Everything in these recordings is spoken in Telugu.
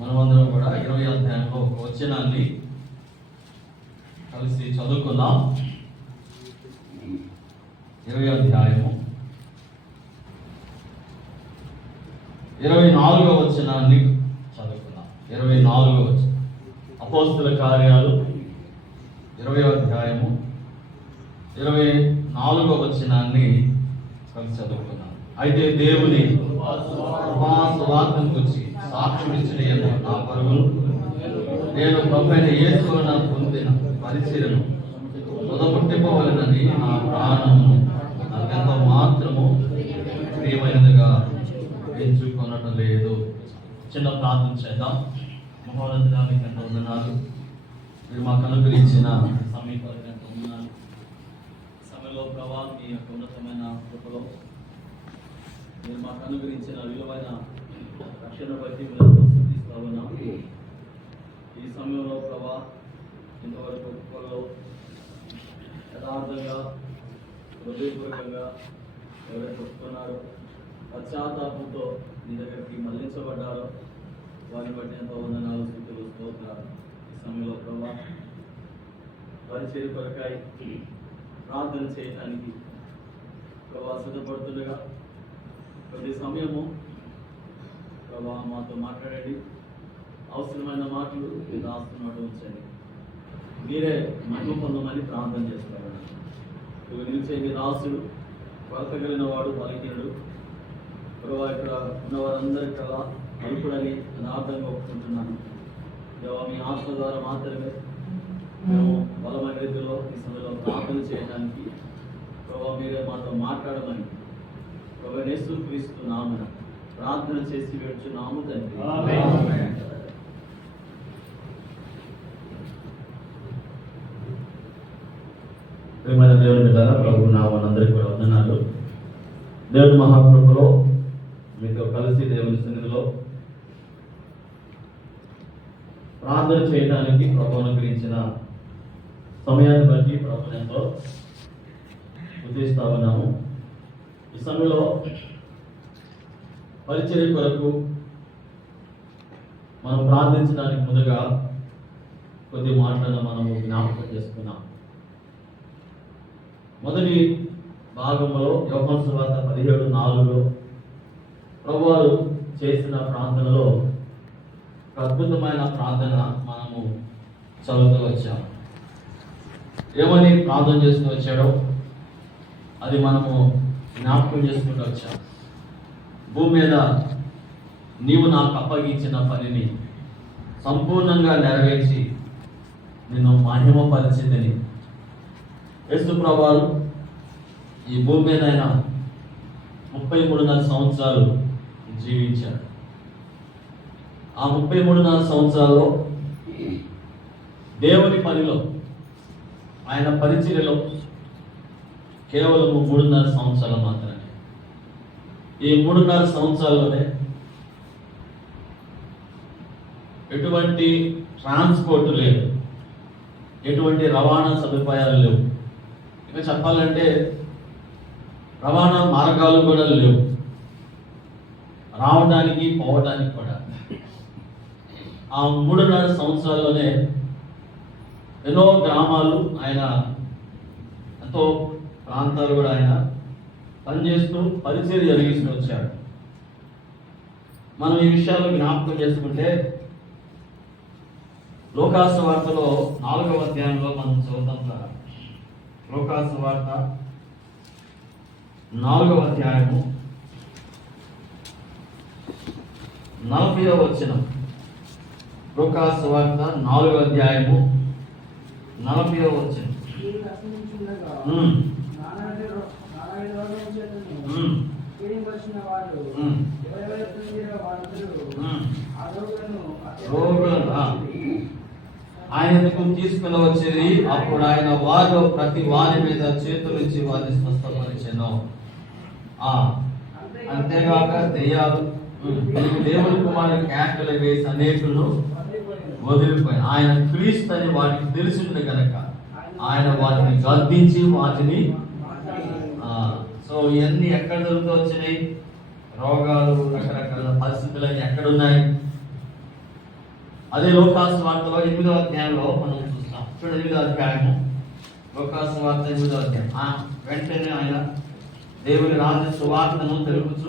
మనమందరం కూడా 20వ అధ్యాయంలో ఒక వచనాన్ని కలిసి చదువుకుందాం. 20వ అధ్యాయము 24వ వచనాన్ని చదువుకుందాం. 24వ వచనం, అపోస్తల కార్యాలు 20వ అధ్యాయము 24వ వచనాన్ని కలిసి చదువుకుందాం. అయితే దేవుని సువార్తను గురించి సాక్ష్యం ఇచ్చిన నా పరుగులు నేను ప్రభువైన యేసువలన పొందిన పరిచర్యను మొదలుపెట్టుకోవాలనని నా ప్రాణమును నాకెంత మాత్రము ప్రియమైనదిగా ఎంచుకొనటం లేదు. చిన్న ప్రార్థన చేద్దాం. మహోన్నతానికి ఎంత వందనాలు, మీరు మాకు అనుగ్రహించిన సమీపానికి ఎంత వందనాలు. సమయంలో ప్రభావం మీ యొక్క ఉన్నతమైన కృపలో మీరు మాకు అనుగ్రహించిన విలువైన రక్షణ బట్టి మీరు స్తుతిస్తా ఉన్నాం. ఈ సమయంలో ప్రభా ఇంతవరకు కృపలో యథార్థంగా హృదయపూర్వకంగా ఎవరైతే వస్తున్నారో పశ్చాత్తాపంతో నీ దగ్గరికి మళ్లించబడ్డారో వారిని బట్టి ఎంతో వందనాలు, స్తుతులు, స్తోత్రాలు. ఈ సమయంలో ప్రభా పరిచర్య కొరకై ప్రార్థన చేయడానికి ప్రభా సిద్ధపడుతుండగా కొద్ది సమయము ప్రభా మాతో మాట్లాడండి. అవసరమైన మాటలు మీరు రాస్తున్నట్టు ఉంచండి. మీరే మహిమ పొందమని ప్రార్థన చేస్తున్నారు. ఇవి నిలిచే మీ దాసుడు కొరత కలిగిన వాడు, బలహీనుడు ప్రభా ఇక్కడ ఉన్న వారందరికల్లా అల్పుడని అర్థంగా ఒప్పుకుంటున్నాను. దేవా మీ ఆత్మ ద్వారా మాత్రమే మేము బలమైన రీతిలో ఈ సమయంలో ప్రార్థన చేయడానికి ప్రభా మీరే మాతో మాట్లాడమని ప్రభు యేసుక్రీస్తు నామమున ప్రార్థన చేసి వేడుచున్నాము తండ్రి. ప్రియమైన దేవుని బిడ్డలారా, ప్రభు నామమునందరికీ కూడా వందనాలు. దేవుని మహాకృపలో మీతో కలిసి దేవుని సన్నిధిలో ప్రార్థన చేయడానికి ప్రభు అనుగ్రహించిన సమయాన్ని బట్టి ప్రభుని ఎంతో ఉద్దేశిస్తా ఉన్నాము. ఈ సమయంలో పరిచర్య కొరకు మనం ప్రార్థించడానికి ముందుగా కొద్ది మాటలను మనము జ్ఞాపకం చేసుకున్నాం. మొదటి భాగంలో యోహాను సువార్త 17:4 ప్రభువారు చేసిన ప్రార్థనలో అద్భుతమైన ప్రార్థన మనము చదువుతూ వచ్చాము. ఏమని ప్రార్థన చేస్తూ వచ్చాడో అది మనము జ్ఞాపకం చేసుకుంటూ వచ్చాం. భూమి మీద నీవు నాకు అప్పగించిన పనిని సంపూర్ణంగా నెరవేర్చి నిన్ను మహిమపరిచిందని యేసు ప్రభువారు ఈ భూమి మీద ఆయన 33.5 సంవత్సరాలు జీవించాడు. ఆ 33.5 సంవత్సరాల్లో దేవుని పనిలో ఆయన పరిచర్యలో కేవలం 3.5 సంవత్సరాలు మాత్రమే. ఈ 3.5 సంవత్సరాల్లోనే ఎటువంటి ట్రాన్స్పోర్ట్ లేదు, ఎటువంటి రవాణా సదుపాయాలు లేవు. ఇంకా చెప్పాలంటే రవాణా మార్గాలు కూడా లేవు, రావడానికి పోవడానికి కూడా. ఆ 3.5 సంవత్సరాల్లోనే ఎన్నో గ్రామాలు ఆయన, ఎంతో ప్రాంతాలు కూడా ఆయన పనిచేస్తూ పరిచర్య జరిగిస్తూ వచ్చాడు. మనం ఈ విషయాలు జ్ఞాపకం చేసుకుంటే లూకాసు వార్తలో 4వ అధ్యాయంలో మనం చదువుతాం కదా. లూకాసు వార్త 4వ అధ్యాయము 40వ వచనం. లూకాసు వార్త 4వ అధ్యాయము 40వ వచనం. ఆయనకు తీసుకుని వచ్చేది. అప్పుడు ఆయన వారు ప్రతి వారి మీద చేతులుంచి వారిని స్వస్థపరిచెను. అంతేగాక దెయ్యాలు దేవుని కుమారుని కేకలు వేసి అనేకులను వదిలిపోయాయి. ఆయన క్రీస్తు అని వాటికి తెలిసింది కనుక ఆయన వాటిని గద్దించి వాటిని సో ఇవన్నీ ఎక్కడ దొరుకుతూ వచ్చినాయి? రోగాలు, రకరకాల పరిస్థితులు ఎక్కడున్నాయి? అదే లోకాసు వార్తలో 8వ అధ్యాయంలో మనం చూస్తాం. చూడండి 8వ అధ్యాయము, లోకాసు వార్త 8వ అధ్యాయం. వెంటనే ఆయన దేవుని రాజ్య సువార్తను తెలుపుచు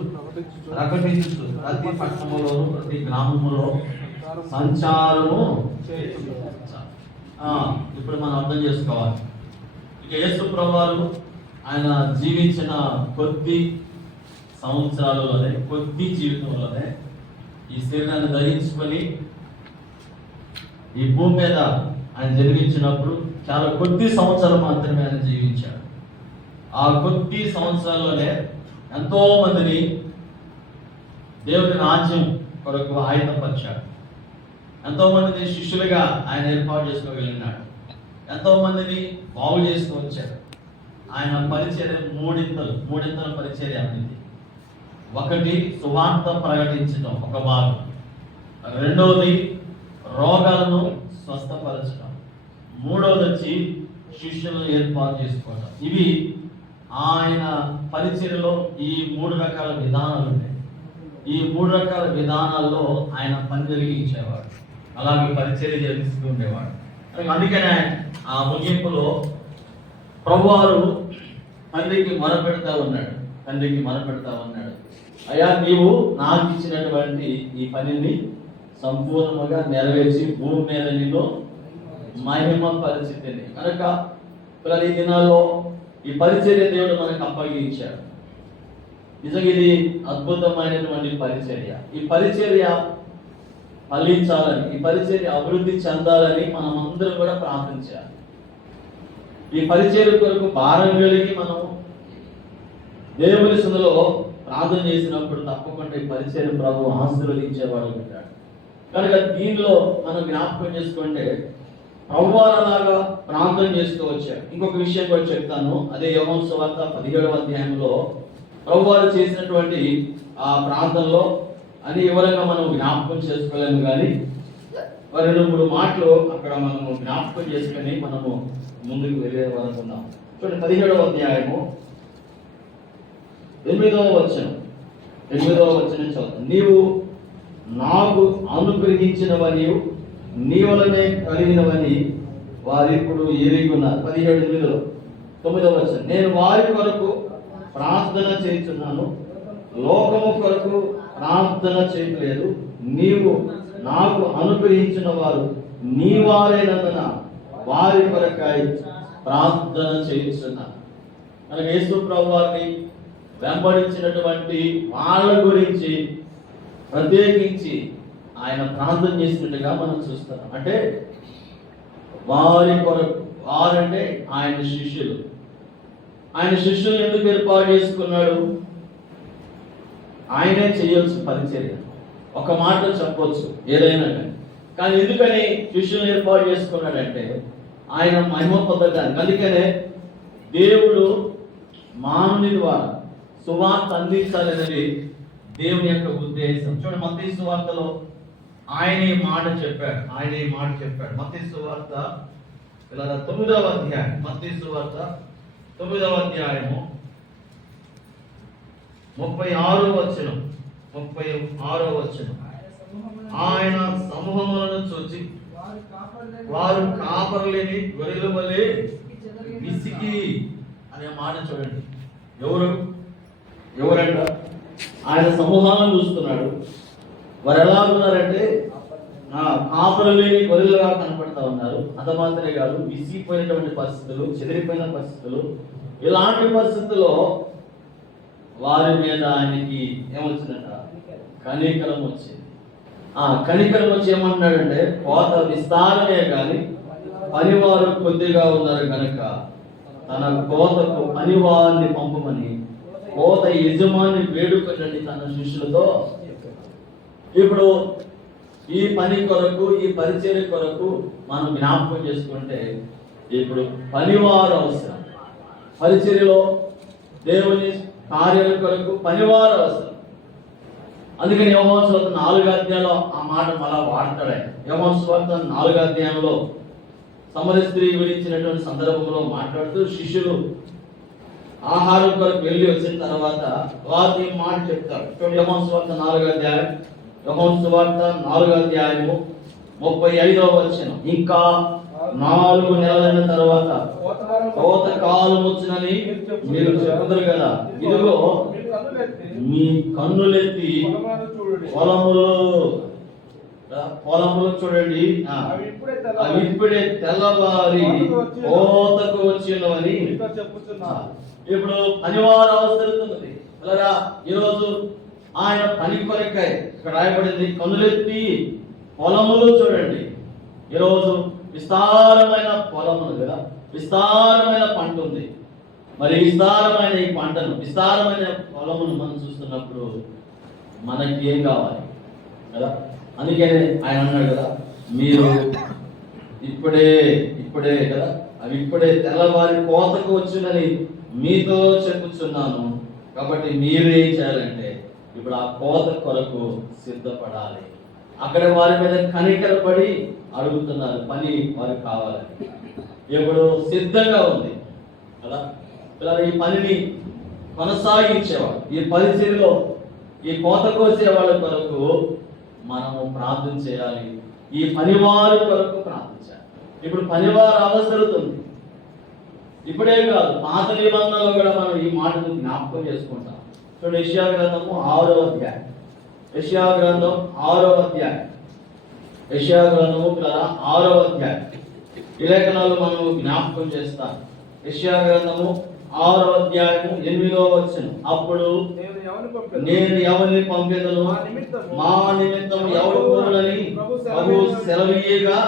ప్రకటించు ప్రతి పట్టణములోను ప్రతి గ్రామములో సంచారము. ఇప్పుడు మనం అర్థం చేసుకోవాలి. ఇక యేసు ప్రభువారు ఆయన జీవించిన కొద్ది సంవత్సరాలలోనే, కొద్ది జీవితంలోనే ఈ శరీరాన్ని ధరించుకొని ఈ భూమి మీద ఆయన జన్మించినప్పుడు చాలా కొద్ది సంవత్సరాలు మాత్రమే ఆయన జీవించాడు. ఆ కొద్ది సంవత్సరాల్లోనే ఎంతో మందిని దేవుని రాజ్యం కొరకు ఆయుధపరిచాడు. ఎంతో మందిని శిష్యులుగా ఆయన ఏర్పాటు చేసుకోగలిగినాడు. ఎంతో మందిని బాగు చేసుకు వచ్చాడు. ఆయన పరిచర్య మూడింతల పరిచర్య అనేది. ఒకటి సువార్త ప్రకటించడం ఒక భాగం, రెండవది రోగాలను స్వస్థపరచడం, మూడవది వచ్చి శిష్యులను ఏర్పాటు చేసుకోవడం. ఇవి ఆయన పరిచర్యలో ఈ 3 రకాల విధానాలు ఉన్నాయి. ఈ 3 రకాల విధానాల్లో ఆయన పని జరిగించేవాడు, అలాగే పరిచర్య జరిగిస్తూ ఉండేవాడు. అందుకనే ఆ ముగింపులో ప్రభువారు తండ్రికి మొరపెడతా ఉన్నాడు. అయ్యా, నీవు నాకు ఇచ్చినటువంటి ఈ పనిని సంపూర్ణముగా నెరవేర్చి భూమి మీద నిన్ను మహిమ పరిస్థితిని కనుక ఈ దినాల్లో ఈ పరిచర్య దేవుడు మనకు అప్పగించాడు. నిజంగా ఇది అద్భుతమైనటువంటి పరిచర్య. ఈ పరిచర్య ఫలించాలని, ఈ పరిచర్య అభివృద్ధి చెందాలని మనం అందరం కూడా ప్రార్థించాలి. ఈ పరిచర్య కొరకు భారం కలిగి మనం దేవుని సన్నిధిలో ప్రార్థన చేసినప్పుడు తప్పకుండా ఈ పరిచర్య ప్రభు ఆశీర్వదించేవాడు ఉంటాడు. కనుక దీనిలో మనం జ్ఞాపకం చేసుకుంటే ప్రభువారలాగా ప్రార్థన చేసుకోవచ్చు. ఇంకొక విషయం కూడా చెప్తాను. అదే యోహాను సువార్త 17వ అధ్యాయంలో ప్రభువారు చేసినటువంటి ఆ ప్రార్థనలో అని వివరంగా మనం జ్ఞాపకం చేసుకోలేము, కానీ 2-3 మాటలు అక్కడ మనము జ్ఞాపకం చేసుకొని మనము ముందుకు వెళ్ళే వరకున్నాం. చూడండి 17వ అధ్యాయము 8వ వచనం చదువుతాం. నీవు నాకు అనుగ్రహించినవని నీ వలనే కలిగినవని వారిప్పుడు ఎరుగున్నారు. 17:8 9వ వచనం, నేను వారి కొరకు ప్రార్థన చేస్తున్నాను, లోకము కొరకు ప్రార్థన చేయలేదు. నీవు నాకు అనుగ్రహించిన వారు నీ వారైనందున వారి కొరకై ప్రార్థన చేస్తున్నాను. మనకి యేసు ప్రభువారిని వెంబడించినటువంటి వాళ్ళ గురించి ప్రత్యేకించి ఆయన ప్రార్థన చేసినట్టుగా మనం చూస్తాం. అంటే వారి కొరకు, వారంటే ఆయన శిష్యులు. ఆయన శిష్యులు ఎందుకు ఏర్పాటు చేసుకున్నాడు? ఆయనే చేయొచ్చు పరిచర్య, ఒక మాట చెప్పొచ్చు ఏదైనా, కానీ ఎందుకని శిష్యులను ఏర్పాటు చేసుకున్నాడంటే ఆయన మహిమ పొందడానికి. అందుకనే దేవుడు మానవుని ద్వారా సువార్త అందించాలనేది దేవుని యొక్క ఉద్దేశం. చూడండి మత్తయి సువార్తలో ఆయన ఈ మాట చెప్పాడు. మత్తయి సువార్త 9వ అధ్యాయం, మత్తయి సువార్త 9వ అధ్యాయము 36వ వచనం. ఆయన సమూహములను చూచి వారు కాపరులేని గొర్రెల వలె విసికి అనే మాట చూడండి. ఎవరంట? ఆయన సమూహాలను చూస్తున్నాడు. వారు ఎలా ఉన్నారంటే కాపరు లేని గొర్రెలుగా కనపడతా ఉన్నారు. అంత మాత్రమే కాదు, విసిగిపోయినటువంటి పరిస్థితులు, చెదిరిపోయిన పరిస్థితులు. ఇలాంటి పరిస్థితుల్లో వారి మీద ఆయనకి ఏమొచ్చిందంట? కనికరం వచ్చింది. కనికరం వచ్చి ఏమంటున్నాడంటే, కోత విస్తారమే కానీ పనివారు కొద్దిగా ఉన్నారు కనుక తన కోతకు పనివారిని పంపమని కోత యజమాని వేడుకని తన శిష్యులతో. ఇప్పుడు ఈ పని కొరకు, ఈ పరిచర్య కొరకు మనం జ్ఞాపకం చేసుకుంటే ఇప్పుడు పనివారు అవసరం. పరిచర్యలో దేవుని కార్యాల కొరకు పనివారు అవసరం. అందుకని యోహాను సువార్త 4వ అధ్యాయంలో ఆ మాట మళ్ళా వాడతాడు. యోహాను సువార్త 4వ అధ్యాయంలో సమరయ స్త్రీ విడిచినటువంటి సందర్భంలో మాట్లాడుతూ శిష్యులు ఆహారం కొరకు వెళ్ళి వచ్చిన తర్వాత వారు ఈ మాట చెప్తారు. యోహాను సువార్త 4వ అధ్యాయం, యోహాను సువార్త 4వ అధ్యాయము 35వ వచనం, ఇంకా 4 నెలలైన తర్వాత కోత కాలం వచ్చునని మీరు చెప్పుదురు కదా. ఇదిగో మీ కన్నులెత్తి పొలములు చూడండి, అవి ఇప్పుడే తెల్లవారి కోతకు వచ్చినవని. ఇప్పుడు పనివారు అవసరతున్నది అలాగా. ఈరోజు ఆయన పని కొరకై ఇక్కడ రాయబడింది, కన్నులెత్తి పొలములు చూడండి. ఈరోజు విస్తారమైన పొలం ఉంది కదా, విస్తారమైన పంట ఉంది. మరి విస్తారమైన ఈ పంటను, విస్తారమైన పొలమును మనం చూస్తున్నప్పుడు మనకి ఏం కావాలి కదా. అందుకే ఆయన అన్నాడు కదా, మీరు ఇప్పుడే కదా, అవి ఇప్పుడే తెల్లవారి కోతకు వచ్చునని మీతో చెప్పుచున్నాను. కాబట్టి మీరు ఏం చేయాలంటే ఇప్పుడు ఆ కోత కొరకు సిద్ధపడాలి. అక్కడ వారి మీద కనికరపడి అడుగుతున్నారు, పని వారికి కావాలని. ఇప్పుడు సిద్ధంగా ఉంది కదా. ఈ పనిని కొనసాగించేవాడు, ఈ పరిస్థితిలో ఈ కోత కోసే వాళ్ళ కొరకు మనము ప్రార్థన చేయాలి. ఈ పనివారి కొరకు ప్రార్థించాలి. ఇప్పుడు పనివారు అవసరతుంది. ఇప్పుడే కాదు, పాత నిబంధనలో కూడా మనం ఈ మాటను జ్ఞాపకం చేసుకుంటాం. చూడండి, యెషయా గ్రంథము 6వ అధ్యాయం, యెషయా గ్రంథం 6వ అధ్యాయం, యెషయా గ్రంథము 6వ అధ్యాయం. ఈ లేఖనాలు మనం జ్ఞాపకం చేస్తాం. యెషయా గ్రంథము 6వ అధ్యాయము 8వ వచనం, అప్పుడు నేను ఎవరిని పంపేదను, మా నిమిత్తం ఎవరు పోనని ప్రభు సెలవీయగా.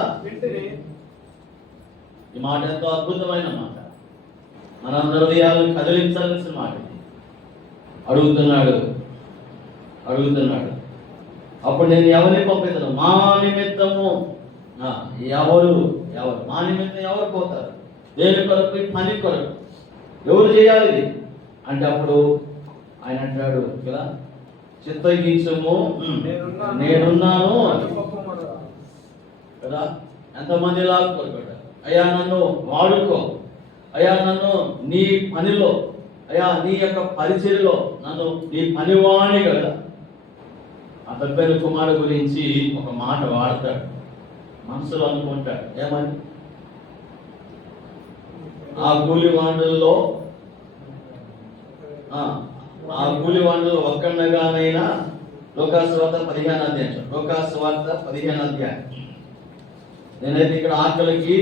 ఈ మాట ఎంతో అద్భుతమైన మాట, మన హృదయాలను కదిలించాల్సిన మాట. అడుగుతున్నాడు. అప్పుడు నేను ఎవరిని పంపేదను, మా నిమిత్తము. ఎవరు మా నిమిత్తం ఎవరు పోతారు? దేని కొరకు? పని కొరకు. ఎవరు చేయాలి ఇది అంటే అప్పుడు ఆయన అంటాడు కదా, చిత్తగించము, నేనున్నాను కదా. ఎంతమంది లాక్కోరు, అయ్యా నన్ను వాడుకో, అయ్యా నన్ను నీ పనిలో, అయ్యా నీ యొక్క పరిచర్యలో నన్ను నీ పనివాణి కదా. ఆ తప్పైన కుమారుడు గురించి ఒక మాట వాడతాడు, మనసులో అనుకుంటాడు ఏమని, ఆ కూలివాండుల్లో ఒక్కనగానైనా లోకాసువార్త 15వ అధ్యాయం, లోకాసువార్త 15వ అధ్యాయం. నేనైతే ఇక్కడ ఆకలికి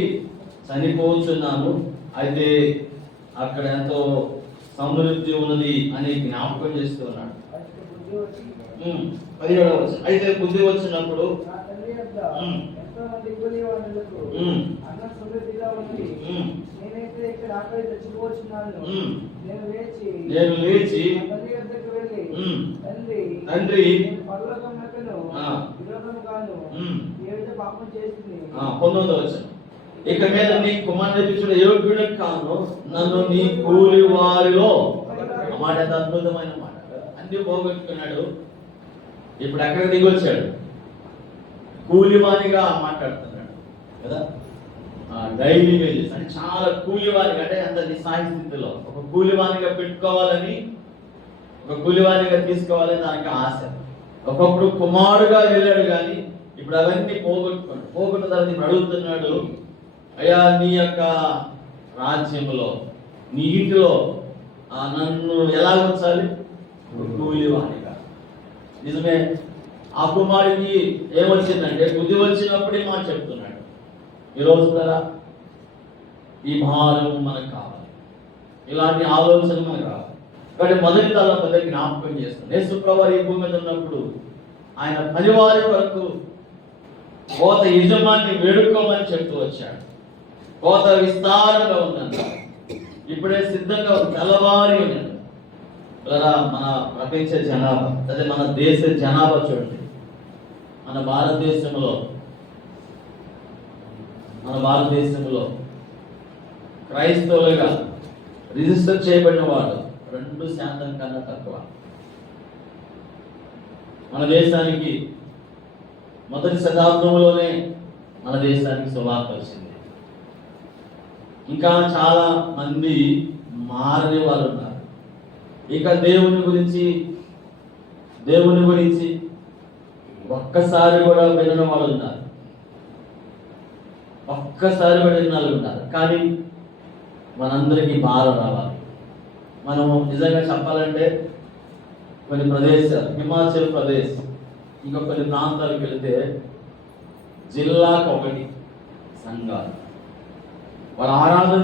చనిపోతున్నాను, అయితే అక్కడ ఎంతో సమృద్ధి ఉన్నది అని జ్ఞాపకం చేస్తూ ఉన్నాడు. 17వ వచనం, అయితే బుద్ధి వచ్చినప్పుడు నేను లేచి తండ్రి 19వ వచనం, ఇక మీద నీ కుమారుని చూడ యోగ్యుడు కాను, నన్ను నీ కూలి వారిలో. మాట ఎంత అద్భుతమైన మాట, అన్ని పోగొట్టుకున్నాడు. ఇప్పుడు ఎక్కడ దిగొచ్చాడు? కూలివానిగా మాట్లాడుతున్నాడు కదా. డైలీ వేజెస్ అంటే చాలా కూలివానిగా, అంటే అంత నిస్సాయ స్థితిలో ఒక కూలివానిగా పెట్టుకోవాలని, ఒక కూలివానిగా తీసుకోవాలని దానికి ఆశ. ఒకప్పుడు కుమారుడుగా వెళ్ళాడు, కానీ ఇప్పుడు అవన్నీ పోగొట్టుకున్న తర్వాత ఇప్పుడు అడుగుతున్నాడు, అయ్యా నీ యొక్క రాజ్యంలో, నీ ఇంటిలో నన్ను ఎలా ఉంచాలి? కూలివానిగా. నిజమే, ఆ కుమారుడికి ఏమొచ్చిందంటే బుద్ధి వచ్చినప్పుడే మాట చెప్తున్నాడు. ఈరోజు కదా ఈ భారం మనకు కావాలి, ఇలాంటి ఆలోచన మనకు కావాలి. కాబట్టి మొదటి తల జ్ఞాపకం చేస్తాం. యేసుప్రభువు ఈ భూమి మీద ఉన్నప్పుడు ఆయన పనివారి వరకు కోత యజమాన్ని వేడుకోమని చెప్తూ వచ్చాడు. కోత విస్తారంగా ఉందంట, ఇప్పుడే సిద్ధంగా తెల్లవారి ఉన్నది. మన ప్రపంచ జనాభా, అదే మన దేశ జనాభా చూడండి. మన భారతదేశంలో క్రైస్తవులుగా రిజిస్టర్ చేయబడిన వాళ్ళు 2% కన్నా తక్కువ. మన దేశానికి మొదటి శతాబ్దంలోనే మన దేశానికి సువార్త వచ్చింది. ఇంకా చాలా మంది మారని వాళ్ళు ఉన్నారు. ఇక దేవుని గురించి ఒక్కసారి కూడా వినని వాళ్ళు ఉన్నారు. ఒక్కసారి పడినాలు ఉన్నారు. కానీ మనందరికీ భారం రావాలి. మనం నిజంగా చెప్పాలంటే కొన్ని ప్రదేశాలు, హిమాచల్ ప్రదేశ్ ఇంకా కొన్ని ప్రాంతాలకు వెళితే జిల్లాకు ఒకటి సంఘాలు. వాళ్ళు ఆరాధన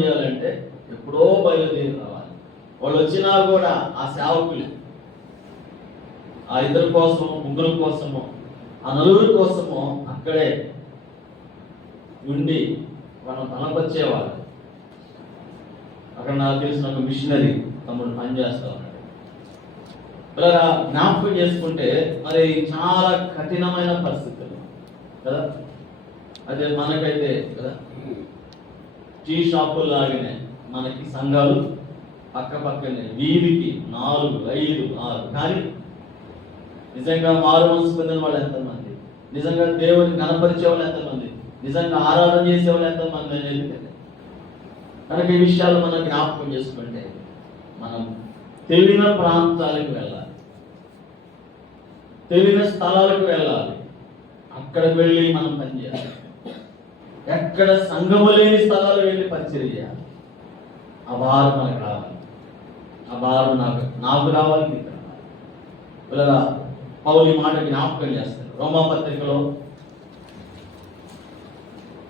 చేయాలంటే ఎప్పుడో బయలుదేరి రావాలి. వాళ్ళు వచ్చినా కూడా ఆ సేవకులు ఆ ఇద్దరి కోసమో, ముగ్గురు కోసమో, ఆ నలుగురి కోసమో అక్కడే ఉండి మనం కనపరిచేవాళ్ళు. అక్కడ నాకు తెలిసిన ఒక మిషనరీ తమ్ముడు పనిచేస్తా ఉన్నాడు. ఇలా జ్ఞాపకం చేసుకుంటే మరి చాలా కఠినమైన పరిస్థితులు కదా. అదే మనకైతే కదా టీ షాపులు లాగానే మనకి సంఘాలు పక్క పక్కనే, వీధికి 4, 5, 6. కానీ నిజంగా మారు మనసు పొందిన వాళ్ళు ఎంతమంది, నిజంగా దేవుడిని కనపరిచే వాళ్ళు ఎంతమంది, నిజంగా ఆరాధన చేసే వాళ్ళు ఎంతమంది అనేది కనుక ఈ విషయాలు మనం జ్ఞాపకం చేసుకుంటే మనం తెలియని ప్రాంతాలకు వెళ్ళాలి, తెలియని స్థలాలకు వెళ్ళాలి. అక్కడికి వెళ్ళి మనం పనిచేయాలి. ఎక్కడ సంఘము లేని స్థలాలు వెళ్ళి పరిచయం చేయాలి. ఆ భారం మనకు రావాలి. ఆ భారం నాకు రావాలి, మీకు రావాలి. ఇలా పౌలు మాట జ్ఞాపకం చేస్తారు. రోమా పత్రికలో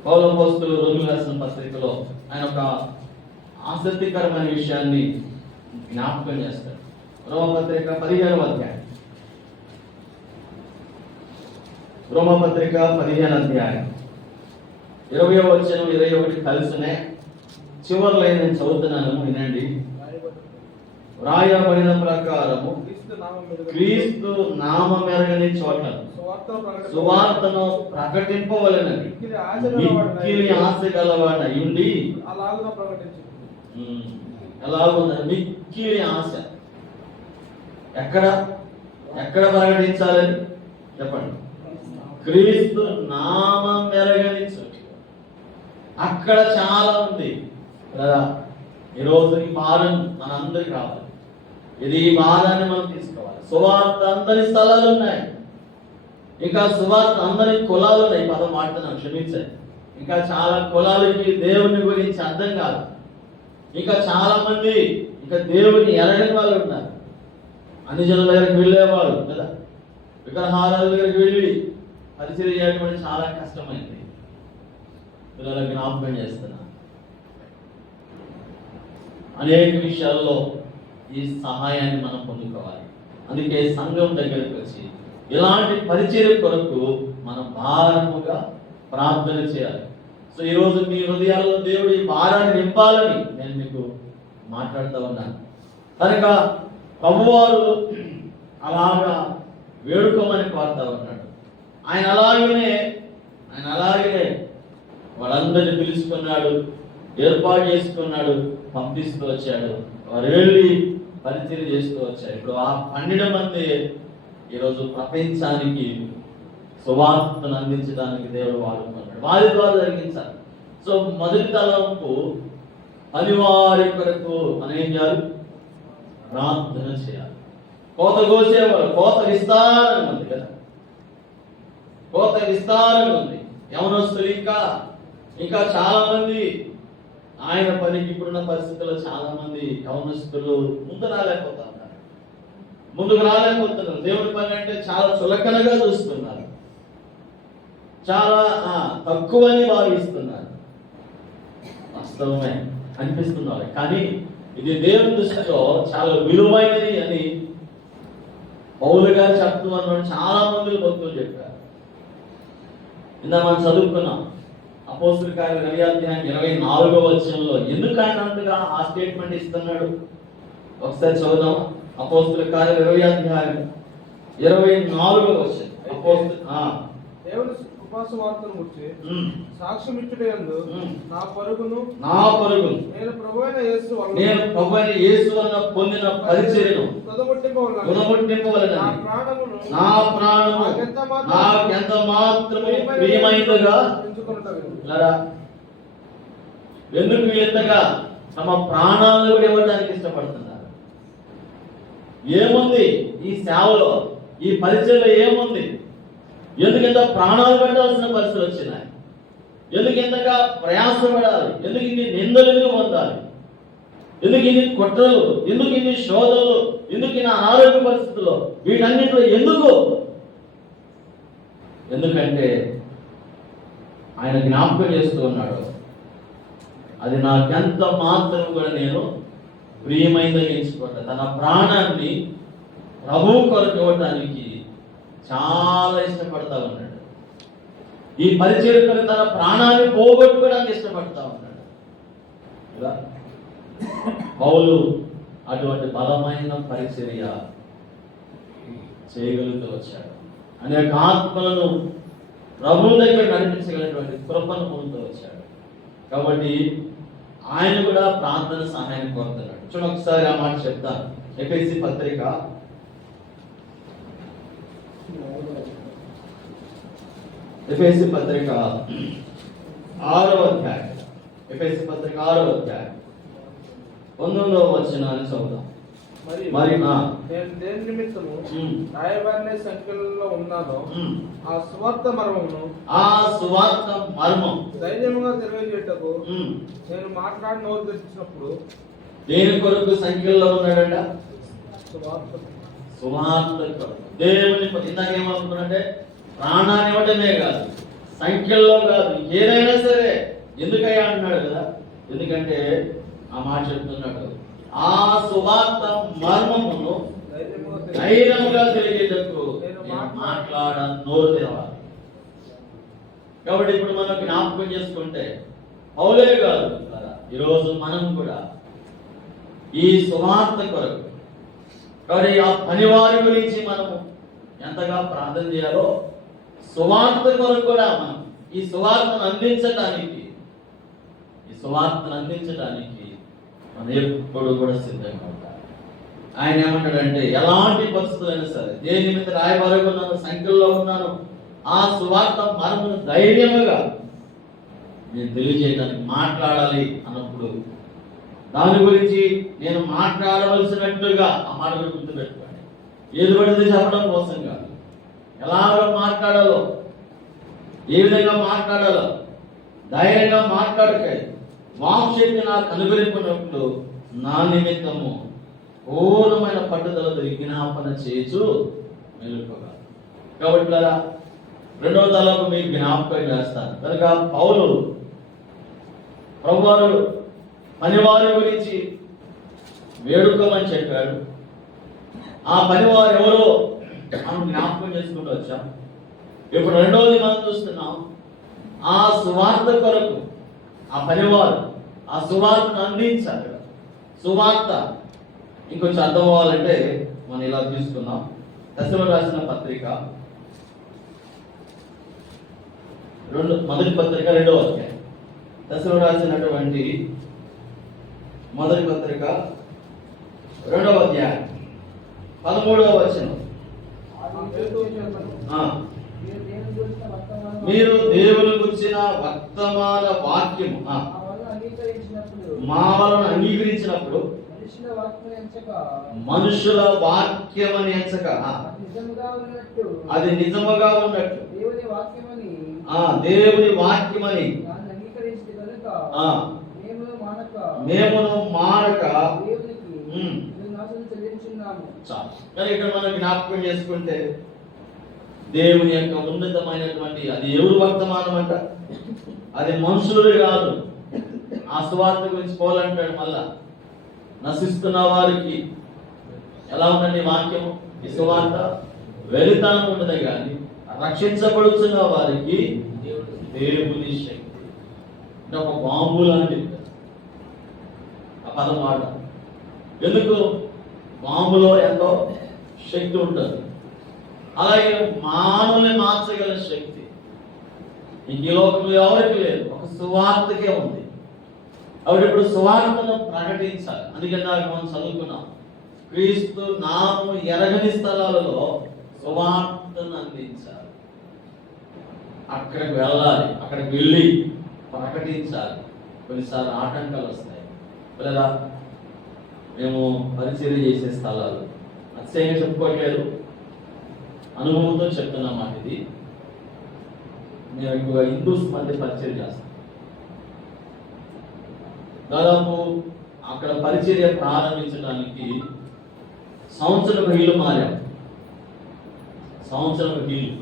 పౌలు అపోస్తలులు రోమీయులకు రాసిన పత్రికలో ఆయన ఒక ఆసక్తికరమైన విషయాన్ని జ్ఞాపకం చేస్తారు. రోమా పత్రిక 15వ అధ్యాయం. రోమా పత్రిక 15వ అధ్యాయం 20వ వచనం 21 కలిసినే చివరిలో నేను చదువుతున్నాను, వినండి. వ్రాయబడిన ప్రకారము క్రీస్తు నామం ఎరగని చోట సువార్తను ప్రకటింపవలెనని మిక్కిలి ఆశ గలవాడై ఉండి ఎలాగుందని మిక్కిలి ఆశ. ఎక్కడ ప్రకటించాలని చెప్పండి. క్రీస్తు నామం ఎరగని చోట. అక్కడ చాలా ఉంది కదా. ఈరోజు ఈ భారం మనందరికి రావాలి. ఇది ఈ భారాన్ని మనం తీసుకోవాలి. సువార్త అందరి స్థలాలు ఉన్నాయి, ఇంకా సువార్త అందరి కులాలు ఉన్నాయి. పదం మాట్లాడుతున్నాను, క్షమించండి. ఇంకా చాలా కులాలకి దేవుని గురించి అర్థం కాదు. ఇంకా చాలా మంది ఇంకా దేవుని ఎరగని వాళ్ళు ఉన్నారు. అన్ని జనుల దగ్గరికి వెళ్ళేవాళ్ళు కదా, విగ్రహాల దగ్గరికి వెళ్ళి పరిచయం చేయడం చాలా కష్టమైంది. పిల్లలకు జ్ఞాపకం చేస్తున్నా, అనేక విషయాల్లో ఈ సహాయాన్ని మనం పొందుకోవాలి. అందుకే సంఘం దగ్గరికి వచ్చి ఇలాంటి పరిచర్య కొరకు మనం భారముగా ప్రార్థన చేయాలి. సో ఈరోజు మీ హృదయాల్లో దేవుడి భారాన్ని నింపాలని నేను మీకు మాట్లాడుతూ ఉన్నాను. కనుక ప్రభువారు అలాగా వేడుకోమని కోరుతా ఉన్నాడు. ఆయన అలాగనే వాళ్ళందరినీ పిలుచుకున్నాడు, ఏర్పాటు చేసుకున్నాడు, పంపిస్తూ వచ్చాడు. వారు వెళ్ళి పరిచయం చేస్తూ వచ్చారు. ఇప్పుడు ఆ 12 మంది ఈరోజు ప్రపంచానికి సువార్తను అందించడానికి దేవుడు వాడుకున్నాడు. వారి ద్వారా జరిగించాలి. సో మొదటి తలంపు పనివారి కొరకు మనం ఏం చేయాలి? ప్రార్థన చేయాలి. కోత కోసేవారు, కోత విస్తారంగా ఉంది కదా, కోత విస్తారంగా ఉంది. యవనస్తులు ఇంకా చాలా మంది ఆయన పనికి ఇప్పుడున్న పరిస్థితుల్లో చాలా మంది యవనస్తులు ముందుకు రాలేకపోతున్నారు. దేవుడి పని అంటే చాలా చులకనగా చూస్తున్నారు, చాలా తక్కువని భావిస్తున్నారు. వాస్తవమే అనిపిస్తున్నారు. కానీ ఇది దేవుని దృష్టిలో చాలా విలువైనది అని పౌలు గారు చెప్తూ అన్నాడు. చాలా మంది భక్తులు చెప్పారు. ఇందా మనం చదువుకున్నాం అపోస్తలుల కార్యాలు 2వ అధ్యాయం 24వ వచనంలో. ఎందుకు ఆయన అంతగా ఆ స్టేట్మెంట్ ఇస్తున్నాడు? ఒకసారి చదువుదాం. అపోస్తలుల కార్యాలు 20వ అధ్యాయం 24వ వచనం. దేవుని కృపాసువార్తను గురించి సాక్ష్యం ఇచ్చుటయందు నా పరుగును నేను ప్రభువైన యేసు వలన పొందిన పరిచర్యను తుదముట్టింపవలెనని నా ప్రాణము నాకెంత మాత్రము ప్రియమైనదిగా ఎంచుకొనుటకు. ఎందుకు ఎంతగా తమ ప్రాణాలను కూడా ఇవ్వడానికి ఇష్టపడుతున్నారు? ఏముంది ఈ సేవలో, ఈ పరిచర్యలో ఏముంది? ఎందుకు ఇంత ప్రాణాలు పెట్టాల్సిన పరిస్థితులు వచ్చినాయి? ఎందుకు ఇంతగా ప్రయాసపడాలి? ఎందుకు ఇన్ని నిందలు ఎందుకు పొందాలి? ఎందుకు ఇన్ని కుట్రలు? ఎందుకు ఇన్ని శోధనలు? ఎందుకు ఇన్ని అనారోగ్య పరిస్థితుల్లో? వీటన్నిటిలో ఎందుకు? ఎందుకంటే ఆయన జ్ఞాపకం చేస్తూ ఉన్నాడు, అది నాకెంత మాత్రం కూడా నేను ప్రియమైనదిగా ఎంచుకుంటా. తన ప్రాణాన్ని ప్రభువు కొరకు ఇవ్వటానికి చాలా ఇష్టపడతా ఉన్నాడు. ఈ పరిచర్యకు తన ప్రాణాన్ని పోగొట్టుకోవడానికి ఇష్టపడతా ఉన్నాడు. ఇలా పౌలు అటువంటి బలమైన పరిచర్య చేయగలుగుతూ వచ్చాడు. అనేక ఆత్మలను ప్రభువు దగ్గర నడిపించగలిగినటువంటి కృపను పొందుతూ వచ్చాడు. కాబట్టి ఆయన కూడా ప్రార్థన సహాయం కోరుతున్నాడు. చూడండి ఒకసారి ఆ మాట చెప్తాను. ఎఫెసీ పత్రిక 6వ అధ్యాయం. ఎఫెసీ పత్రిక 6వ అధ్యాయం 19వ వచనాన్ని చదువుదాం. మరి నేను దేని నిమిత్తము రాయబారిన సంఖ్యలలో ఉన్నానో ఆ సువార్త మర్మం ధైర్యముగా తెలియజేయటకు నేను మాట్లాడి నోరు తెచ్చినప్పుడు దేని కొరకు సంఖ్యలో ఉన్నాడంట? సువార్త దేవుని ఇందాక ఏమనుకున్నాడంటే ప్రాణాన్ని ఇవ్వటమే కాదు, సంఖ్యల్లో కాదు, ఏదైనా సరే. ఎందుకయ్యా అంటున్నాడు కదా? ఎందుకంటే ఆ మాట చెప్తున్నాడు, ఆ సువార్త మర్మమును ధైర్యముగా తెలియజేటకు మాట్లాడ నోరు తెరవాలి. కాబట్టి ఇప్పుడు మనం జ్ఞాపకం చేసుకుంటే పౌలే కాదు ఈరోజు మనం కూడా ఈ సువార్త కొరకు, కాబట్టి ఆ పనివారి గురించి మనము ఎంతగా ప్రార్థన చేయాలో సువార్త కొరకు కూడా మనం ఈ సువార్తను అందించడానికి మనం ఎప్పుడు కూడా సిద్ధంగా ఉండాలి. ఆయన ఏమంటాడంటే ఎలాంటి పరిస్థితులైనా సరే, దేని నిమిత్తం రాయబారిగా ఉన్నాను, సంఖ్యలో ఉన్నాను, ఆ సువార్త మరమును ధైర్యముగా నేను తెలియజేయడానికి మాట్లాడాలి అన్నప్పుడు దాని గురించి నేను మాట్లాడవలసినట్టుగా ఆ మాట గుర్తుపెట్టుకోండి. ఏది పడితే చెప్పడం కోసం కాదు, ఎలాగ మాట్లాడాలో, ఏ విధంగా మాట్లాడాలో ధైర్యంగా మాట్లాడకాయి. వాక్శక్తి నాకు అనుగ్రహించినప్పుడు నా నిమిత్తము పూర్ణమైన పట్టుదలతో విజ్ఞాపన చేయొచ్చు మేలుకోవాలి. కాబట్టి రెండవ తలకు మీకు జ్ఞాపకం చేస్తాను. కనుక పౌలు ప్రభువారు పనివారి గురించి వేడుకోమని చెప్పాడు. ఆ పనివారు ఎవరో మనం జ్ఞాపకం చేసుకుంటూ వచ్చాం. ఇప్పుడు రెండవది మనం చూస్తున్నాం, ఆ సువార్త కొరకు ఆ పనివారు ఆ సువార్తను అందించాలి. సువార్త ఇంకొంచెం అర్థం అవ్వాలంటే మనం ఇలా తీసుకుందాం. దశలోకి రాసిన పత్రిక మొదటి పత్రిక 2వ అధ్యాయం. దశలోకి రాసినటువంటి మొదటి పత్రిక 2వ అధ్యాయం 13వ వచనం. మీరు దేవుని గురించిన వర్తమాన వాక్యము మా వలన అంగీకరించినప్పుడు మనుషుల వాక్యమని ఎంచక అది నిజముగా ఉన్నట్టు దేవుని వాక్యమని మేమును మానక కానీ ఇక్కడ మనం జ్ఞాపకం చేసుకుంటే దేవుని యొక్క ఉన్నతమైనటువంటి అది ఎవరు వర్తమానం అంట? అది మనుషులు కాదు. ఆ సువార్త గురించి పోలంటాడు. మళ్ళా నశిస్తున్న వారికి ఎలా ఉందండి వాక్యము? ఈ సువార్త వెళుతాను ఉండదు, కానీ రక్షించబడుతున్న వారికి దేవుని శక్తి అంటే ఒక బాంబు లాంటిది. ఆ పదం వాడ ఎందుకు? బాంబులో ఎంతో శక్తి ఉంటుంది. అలాగే మానవుని మార్చగల శక్తి ఈ లోకంలో ఎవరికి లేదు, ఒక సువార్తకే ఉంది. కాబట్టి ఇప్పుడు సువార్తను ప్రకటించాలి. అందుకని మనం చదువుకున్నాం, క్రీస్తు నామము ఎరగని స్థలాలలో సువార్తను అందించాలి. అక్కడికి వెళ్ళాలి, అక్కడికి వెళ్ళి ప్రకటించాలి. కొన్నిసార్లు ఆటంకాలు వస్తాయి. లేదా మేము పరిచర్య చేసే స్థలాలు అతిశయంగా చెప్పుకోవట్లేదు, అనుభవంతో చెప్తున్నమాట. ఇది మేము ఎక్కువగా హిందూస్ మధ్య పరిచయం చేస్తాం. దాదాపు అక్కడ పరిచర్య ప్రారంభించడానికి సంవత్సరం ఇల్లు మారాం. సంవత్సరం ఇల్లు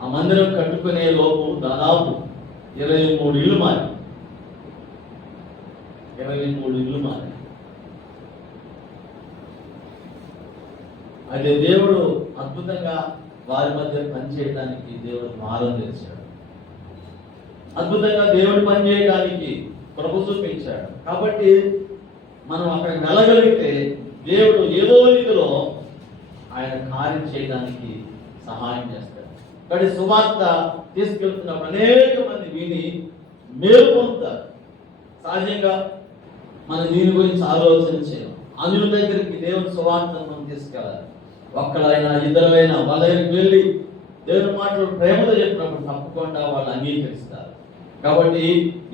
ఆ మందిరం కట్టుకునే లోపు దాదాపు 23 ఇల్లు మారాం. 23 ఇల్లు మారాం. అయితే దేవుడు అద్భుతంగా వారి మధ్య పనిచేయడానికి దేవుడు మార్గం తెచ్చాడు. అద్భుతంగా దేవుడు పనిచేయడానికి ప్రభు చూపించాడు. కాబట్టి మనం అక్కడ వెళ్ళగలిగితే దేవుడు ఏదో రీతిలో ఆయన కార్యం చేయడానికి సహాయం చేస్తాడు. కాబట్టి సువార్త తీసుకెళ్తున్నప్పుడు అనేక మంది విని మేలు పొందుతారు. సహజంగా మనం దీని గురించి ఆలోచన చేయాలి. అందుల దగ్గరికి దేవుని సువార్తను మనం తీసుకెళ్ళాలి. ఒక్కడైనా ఇద్దరైనా వాళ్ళ దగ్గరికి వెళ్ళి దేవుని మాటలు ప్రేమతో చెప్పినప్పుడు తప్పకుండా వాళ్ళు అంగీకరిస్తారు. కాబట్టి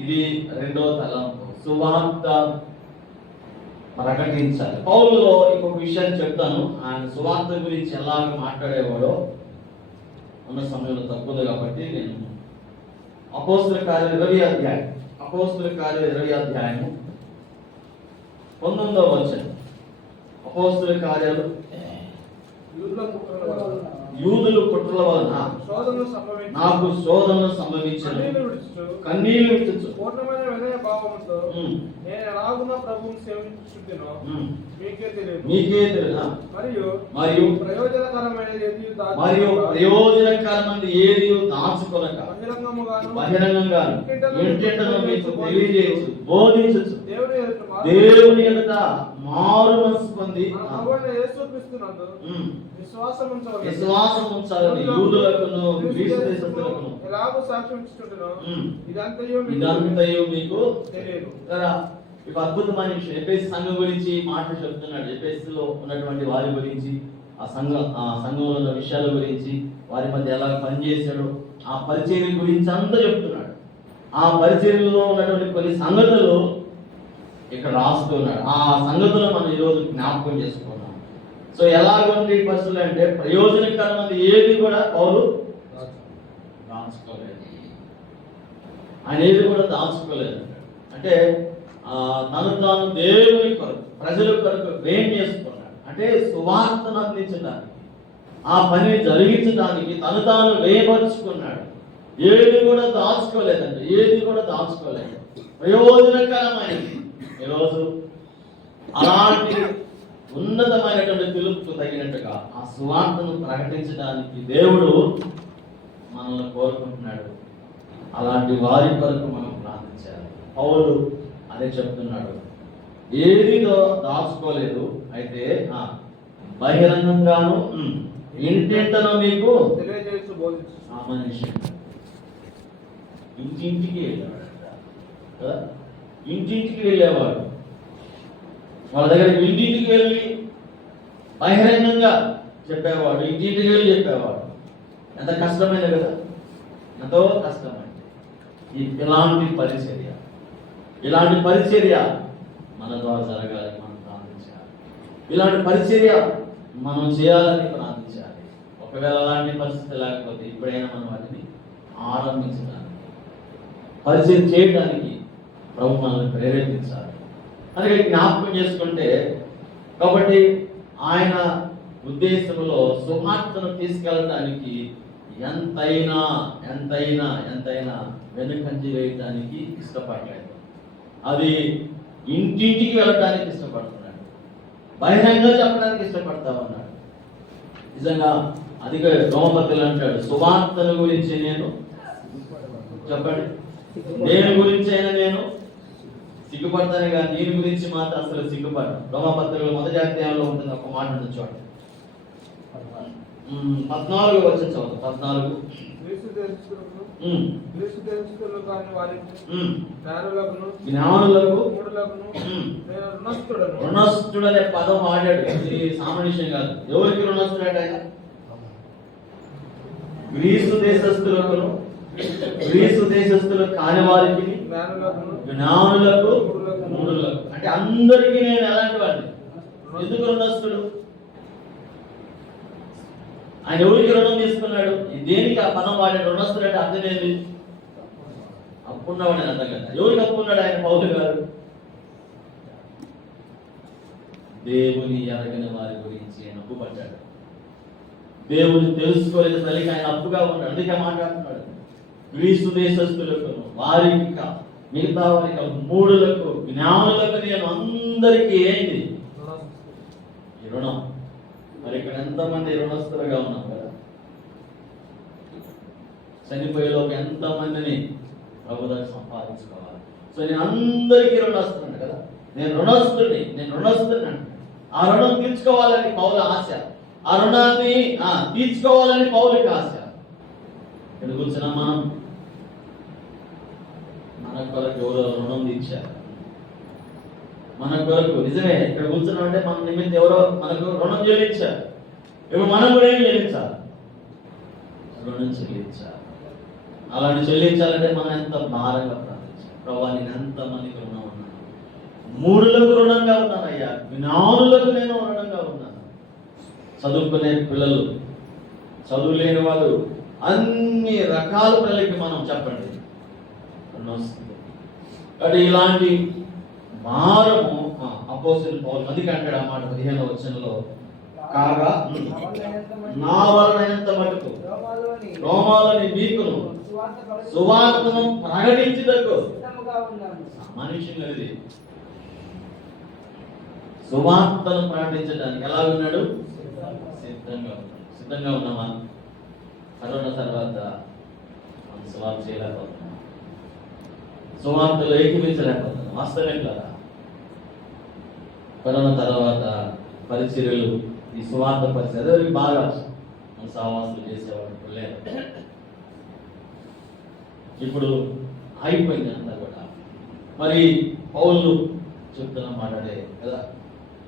ఇది రెండవ తలంపు, సువార్త ప్రకటించాలి. పౌలులో ఇంకొక విషయాన్ని చెప్తాను. ఆయన సువార్త గురించి ఎలాగ మాట్లాడేవాడో ఉన్న సమయంలో తక్కువ కాబట్టి నేను అపోస్తుల కార్యాలు 20వ అధ్యాయం 19వ వచనం. అపోస్తుల కార్యాలు యూదులు కుట్రల వలన నాకు శోధనలు సంభవించను, కన్నీళ్లు విడుచు పూర్ణమైన వినయ భావముతో నేను ఎలాగున ప్రభువుని సేవించుచుంటినో మీకే తెలియదు. మరియు ప్రయోజనకరమైనది ఏది దాచుకొనక బహిరంగంగా ఇంటింటను మీకు తెలియజేయచ్చు, బోధించచ్చు. దేవుని ఎదుట మారు మనసు పొంది విశ్వాసం ఉంచాలని యూదులకును గ్రీసు దేశస్తులకును ఎలాగో సాక్ష్యం ఇచ్చుచుంటినో ఇదంతయు మీకు తెలియదు కదా. ఇక అద్భుతమైన విషయం ఎఫెసు సంఘం గురించి మాటలు చెప్తున్నాడు. ఎఫెసులో ఉన్నటువంటి వారి గురించి, ఆ సంఘంలో ఉన్న విషయాల గురించి, వారి మధ్య ఎలా పనిచేశాడో ఆ పరిచర్య గురించి అంతా చెప్తున్నాడు. ఆ పరిచర్యలో ఉన్నటువంటి కొన్ని సంగతులు ఇక్కడ రాస్తున్నాడు. ఆ సంగతులు మనం ఈరోజు జ్ఞాపకం చేసుకున్నాం. సో ఎలాగొంది పరిస్థితులు అంటే ప్రయోజనకరమైనది ఏది కూడా పౌలు దాచుకోలేదు. ఆయన ఏది కూడా దాచుకోలేదు. అంటే తను తాను దేవుని కొరకు, ప్రజల కొరకు వేం చేసుకున్నాడు. అంటే సువార్తను అందించడానికి, ఆ పని జరిగించడానికి తను తాను వేయపరుచుకున్నాడు. ఏది కూడా దాచుకోలేదండి, ఏది కూడా దాచుకోలేదు. ప్రయోజనకరమైనది. ఈరోజు అలాంటి ఉన్నతమైనటువంటి పిలుపుకు తగినట్టుగా ఆ సువార్తను ప్రకటించడానికి దేవుడు మనల్ని కోరుకుంటున్నాడు. అలాంటి వారి కొరకు మనం ప్రార్థించాలి. పౌలు అదే చెప్తున్నాడు, ఏదితో దాచుకోలేదు, అయితే బహిరంగంగాను ఇంటింటను మీకు తెలియజేస్తూ బోధించు. మనిషి ఇంటింటికి వెళ్ళేవాడు కదా, ఇంటింటికి వెళ్ళేవాడు. వాళ్ళ దగ్గర ఇంటింటికి వెళ్ళి బహిరంగంగా చెప్పేవాడు, ఇంటింటికి వెళ్ళి చెప్పేవాడు. ఎంత కష్టమైనది కదా, ఎంతో కష్టమైంది. ఇలాంటి పరిచర్య మన ద్వారా జరగాలి, మనం ప్రార్థించాలి. ఇలాంటి పరిచర్య మనం చేయాలని ప్రార్థించాలి. ఒకవేళ అలాంటి పరిస్థితి లేకపోతే ఇప్పుడైనా మనం వాటిని ఆరంభించడానికి, పరిచయం చేయడానికి ప్రభు మనల్ని ప్రేరేపించాలి. అందుకే జ్ఞాపకం చేసుకుంటే, కాబట్టి ఆయన ఉద్దేశంలో సువార్తను తీసుకెళ్ళడానికి ఎంతైనా వెనుకంజి వేయడానికి ఇష్టపడలేదు. అది ఇంటింటికి వెళ్ళడానికి ఇష్టపడుతున్నాడు, బహిరంగ చెప్పడానికి ఇష్టపడతా ఉన్నాడు. నిజంగా అదిగా రోమపత్రులు అంటాడు, సువార్తను గురించి నేను చెప్పండి, దేని గురించి అయినా నేను సిగ్గుపడతానే కానీ దీని గురించి మాత్రం అసలు సిగ్గుపడ్డాను. రోమపత్రికలో 1వ అధ్యాయంలో ఉంటుంది ఒక మాట ఉంటుంది చూడండి. 14 వచనం చదువు. 14 జ్ఞానులకు రుణస్థుడు అనే పదం వాడాడు. ఇది సామాన్యం కాదు. ఎవరికి రుణస్థుడు? ఆయన గ్రీసు దేశస్తులు కాని వారికి, జ్ఞానులకు, మూఢులకు. అంటే అందరికీ నేను ఎలాంటి వాడిని? ఎందుకు రుణస్థుడు? ఆయన ఎవరికి రుణం తీసుకున్నాడు? దేనికి ఆ పదం వాడే రుణస్తుడు అంటే అర్థం ఏంటి? అప్పున్నవాడు అని అర్థం కదా. ఎవరికి అప్పున్నాడు ఆయన పౌలు గారు? దేవుని ఎరగని వారి గురించి ఆయన అప్పు పడ్డాడు. దేవుని తెలుసుకోలేని తల్లికి ఆయన అప్పుగా ఉన్నాడు. అందుకే మాట్లాడుతున్నాడు, గ్రీసు దేశస్తులకు, వారికి మిగతా వారికి, మూడులకు, జ్ఞానులకు నేను అందరికీ ఏంటి ఈ రుణం. మరి ఇక్కడ ఎంతమంది రుణస్తులుగా ఉన్నాం కదా. చనిపోయేలోకి ఎంతమందిని ప్రభుత్వం సంపాదించుకోవాలి. సో నేను అందరికీ రుణస్తున్నాను కదా. నేను రుణస్తుడిని. ఆ రుణం తీర్చుకోవాలని పౌల ఆశ, ఆ రుణాన్ని తీర్చుకోవాలని పౌలకి ఆశ. ఇక్కడ కూర్చున్నా మన కొరకు ఎవరో రుణం తీర్చారు. మన కొరకు నిజమే ఇక్కడ కూర్చున్నాం అంటే మన నిమిత్తం ఎవరో మనకు రుణం చెల్లించారు. ఇప్పుడు మనం కూడా ఏం చెల్లించాలి? రుణం చెల్లించాలి. అలాంటి చెల్లించాలంటే మనం ఎంత భారంగా ప్రార్థించాలి. ప్రభా నేను ఎంతమందికి రుణం ఉన్నాను? మూడులకు రుణంగా ఉన్నానయ్యా, జ్ఞానులకు నేను రుణంగా ఉన్నాను. చదువుకునే పిల్లలు, చదువు లేని వాళ్ళు, అన్ని రకాల పిల్లలకి మనం చెప్పండి రుణం వస్తుంది. కాబట్టి ఇలాంటి భారము అపోస్తలుడు పౌలు అందుకే అంటాడు ఆ మాట 15వ వచనంలో, కాగా నా వలనైనంత మటుకు రోమాలోని మీకును సువార్తను ప్రకటించుటకు మనుషులది. సువార్తను ప్రకటించడానికి ఎలా ఉన్నాడు? సిద్ధంగా ఉన్నామా? కరోనా తర్వాత మనం సువార్త చేయలేకపోతున్నాం, సువార్తలో ఏకీవించలేకపోతున్నాం. వాస్తవం కదా. కరోనా తర్వాత పరిచర్యలు, ఈ సువార్త పరిచర్య బాగా మన సహవాసులు చేసేవాడు లేదు. ఇప్పుడు అయిపోయింది అంతా కూడా. మరి పౌలు చెప్తున్న మాట్లాడే కదా,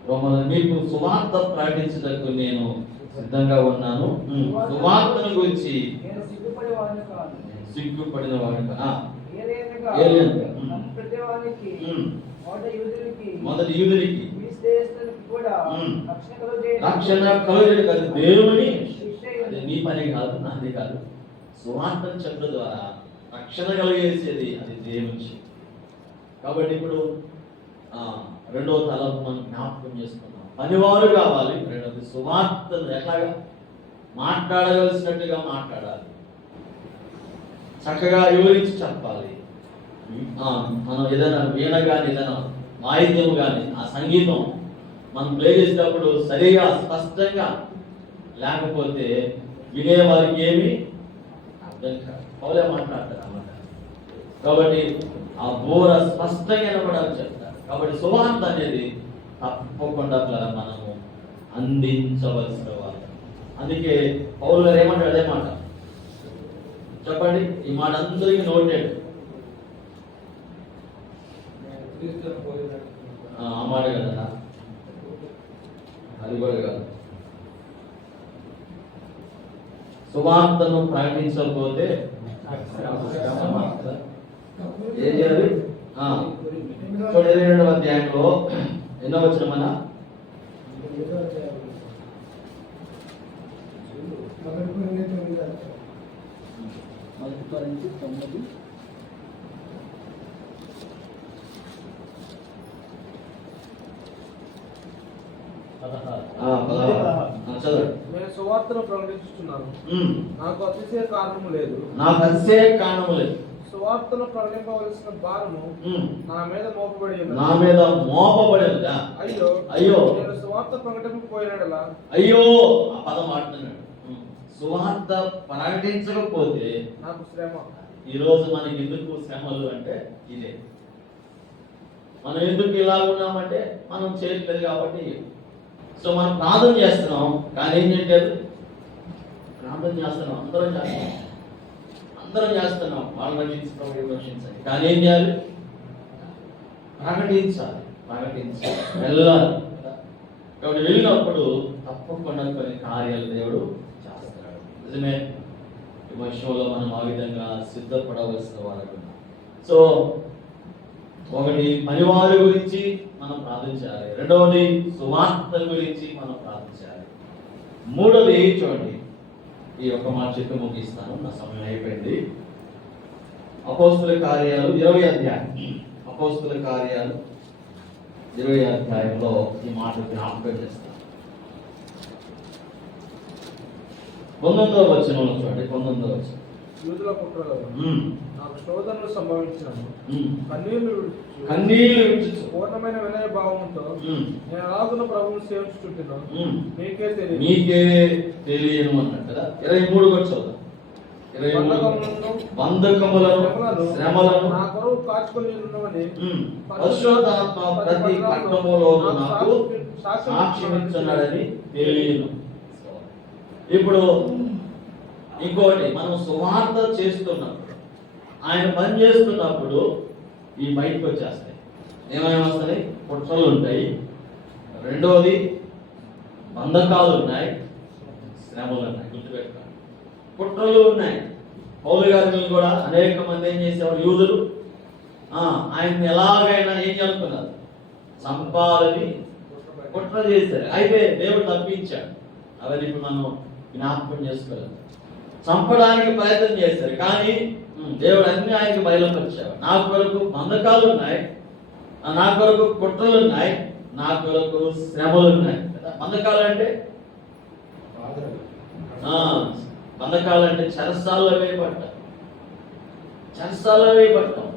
రోమను మీకు సువార్త ప్రకటించడానికి నేను సిద్ధంగా ఉన్నాను. సువార్తను గురించి సిగ్గుపడిన వాడు మొదటి యూదునికి రక్షణ కలుగజేయడం కాదు, దేవుని, అది నీ పని కాదు, నాది కాదు. సువార్త చెప్పడం ద్వారా రక్షణ కలిగేసేది అది దేవుని. కాబట్టి ఇప్పుడు రెండవ తలం మనం జ్ఞాపకం చేసుకున్నాం. పనివారు కావాలి. రెండవది సువార్తను ఎట్లాగా మాట్లాడవలసినట్టుగా మాట్లాడాలి, చక్కగా వివరించి చెప్పాలి. మనం ఏదైనా వీణ కానీ ఏదైనా వాయిద్యం కానీ ఆ సంగీతం మనం ప్లే చేసేటప్పుడు సరిగా స్పష్టంగా లేకపోతే వినేవారికి ఏమి అర్థం కాదు. పౌలే మాట్లాడతారు అన్నమాట. కాబట్టి ఆ బోర స్పష్టంగా వినపడాలని చెప్తారు. కాబట్టి సువార్త అనేది తప్పకుండా మనము అందించవలసిన వాళ్ళు. అందుకే పౌలు గారు ఏమంటాడు? అదే మాట చెప్పండి. ఈ మాట అందరికీ నోటెడ్. ఆ మాట కదా, అది కూడా కాదు. సువార్తను ప్రకటించకపోతే ఏం చేయాలి? 22వ అధ్యాయంలో ఎన్నో వచ్చిన మన నేను సువార్తను ప్రకటించుచున్నాను, నాకు అతిశయ కారణము లేదు. సువార్తను ప్రకటింపవలసిన భారము నా మీద మోపబడి ఉందా? అయ్యో నేను సువార్త ప్రకటింపకపోయినడలా. అయ్యో ఆ పదం మాట్లాడుతున్నాడు. సువార్త ప్రకటించకపోతే నాకు శ్రమ. ఈ రోజు మనకి ఎందుకు శ్రమలు అంటే ఇదే. మనం ఎందుకు ఇలా ఉన్నామంటే మనం చేయట్లేదు కాబట్టి. సో మనం ప్రార్థన చేస్తున్నాం, కానీ ఏం చేయట్లేదు. ప్రార్థన చేస్తున్నాం, అందరం చేస్తున్నాం, వాళ్ళు రక్షించడం, రక్షించాలి, కానీ ఏం చేయాలి? ప్రకటించాలి, వెళ్ళాలి. కాబట్టి వెళ్ళినప్పుడు తప్పకుండా కొన్ని కార్యాలు దేవుడు చేస్తున్నాడు. నిజమే, ఈ విషయంలో మనం ఆ విధంగా సిద్ధపడవలసిన వారు. సో ఒకటి పనివారి గురించి మనం ప్రార్థించాలి, రెండవది సువార్త గురించి మనం ప్రార్థించాలి, మూడవది చూడండి ఈ ఒక్క మాట చెప్పి ముగిస్తాను, నా సమయం అయిపోయింది. అపోస్తుల కార్యాలు 20 అధ్యాయం, అపోస్తుల కార్యాలు 20 అధ్యాయంలో ఈ మాట జ్ఞాపకం చేస్తాను. 19వ వచనంలో చూడండి, 19వ వచనం. యూదుల కుట్రలో నాకు శోధనలు సంభవించినాను. కన్నీళ్లు విడుచు పూర్ణమైన వినయ భావంతో నేను అలాగున్న ప్రభువును సేవించుకుంటున్నాను. మీకే మీకే తెలియను అన్నాడు కదా. 23 కూడా చదువు. 23 బంధకములను శ్రమలను నా కొరకు కాచుకొని ఉన్నవని పరిశుద్ధాత్మ ప్రతి పట్టణములో నాకు సాక్ష్యం ఇస్తున్నాడని తెలియను. ఇప్పుడు ఇంకోటి, మనం సువార్త చేస్తున్నప్పుడు, ఆయన పని చేస్తున్నప్పుడు ఈ బయటకు వచ్చేస్తాయి. ఏమేమి వస్తాయి? కుట్రలు ఉంటాయి, రెండోది బంధకాలు ఉన్నాయి, శ్రమలు ఉన్నాయి. గుర్తుపెట్టుకోండి, కుట్రలు ఉన్నాయి. పౌలు గారిని కూడా అనేక మంది ఏం చేసేవారు, యూదులు ఆయన్ని ఎలాగైనా ఏం చేస్తున్నారు, చంపాలని కుట్ర చేశారు. అయితే దేవుడు తప్పించాడు. అవన్నీ ఇప్పుడు మనం జ్ఞాపకం చేసుకోలేదు. చంపడానికి ప్రయత్నం చేశారు, కానీ దేవుడు అన్ని ఆయనకి బయలుపరిచాడు. నా కొరకు బంధకాలు ఉన్నాయి, నా కొరకు కుట్రలు ఉన్నాయి, నా కొరకు శ్రమలు ఉన్నాయి. బంధకాలు అంటే చెరసాల్లో వేయబడ్డాం, చెరసాల్లో వేయబడ్డాం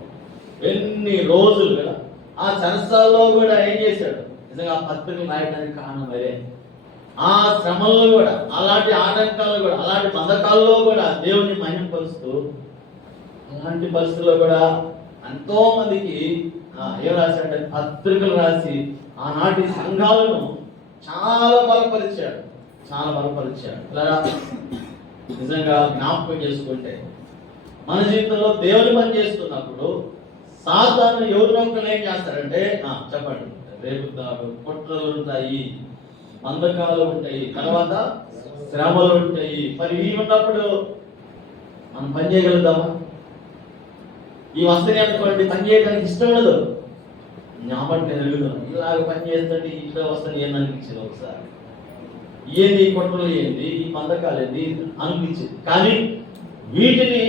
ఎన్ని రోజులు కదా. ఆ చెరసాల్లో కూడా ఏం చేశాడు, నిజంగా పత్రికలు రాయడానికి కారణం అదే. ఆ శ్రమల్లో కూడా, అలాంటి ఆటంకాల్లో కూడా, అలాంటి బంధకాల్లో కూడా దేవుని మహిమపరుస్తూ, అలాంటి పరిస్థితుల్లో కూడా ఎంతో మందికి ఏం రాశాడంటే పత్రికలు రాసి ఆనాటి సంఘాలను చాలా బలపరిచాడు, చాలా బలపరిచాడు. ఇలా నిజంగా జ్ఞాపకం చేసుకుంటే మన జీవితంలో దేవుని పని చేస్తున్నప్పుడు సాతాను ఎవరినొక్కరు ఏం చేస్తారంటే చెప్పండి, రేపుతాడు, కుట్రలు ఉంటాయి, బంధకాలు ఉంటాయి, తర్వాత శ్రమలు ఉంటాయి. మరి ఇవి ఉన్నప్పుడు మనం పని చేయగలుగుతామా? ఈ వస్తని అనుకోండి, పని చేయడానికి ఇష్టం ఉండదు. జ్ఞాపకం నేను అడుగుతాను, ఇలాగ పని చేస్తుంటే ఇంట్లో వస్తాను ఏంది అనిపించింది ఒకసారి. ఏంది ఈ కుట్రలు, ఏంది ఈ బంధకాలు, ఏంది అనిపించింది. కానీ వీటిని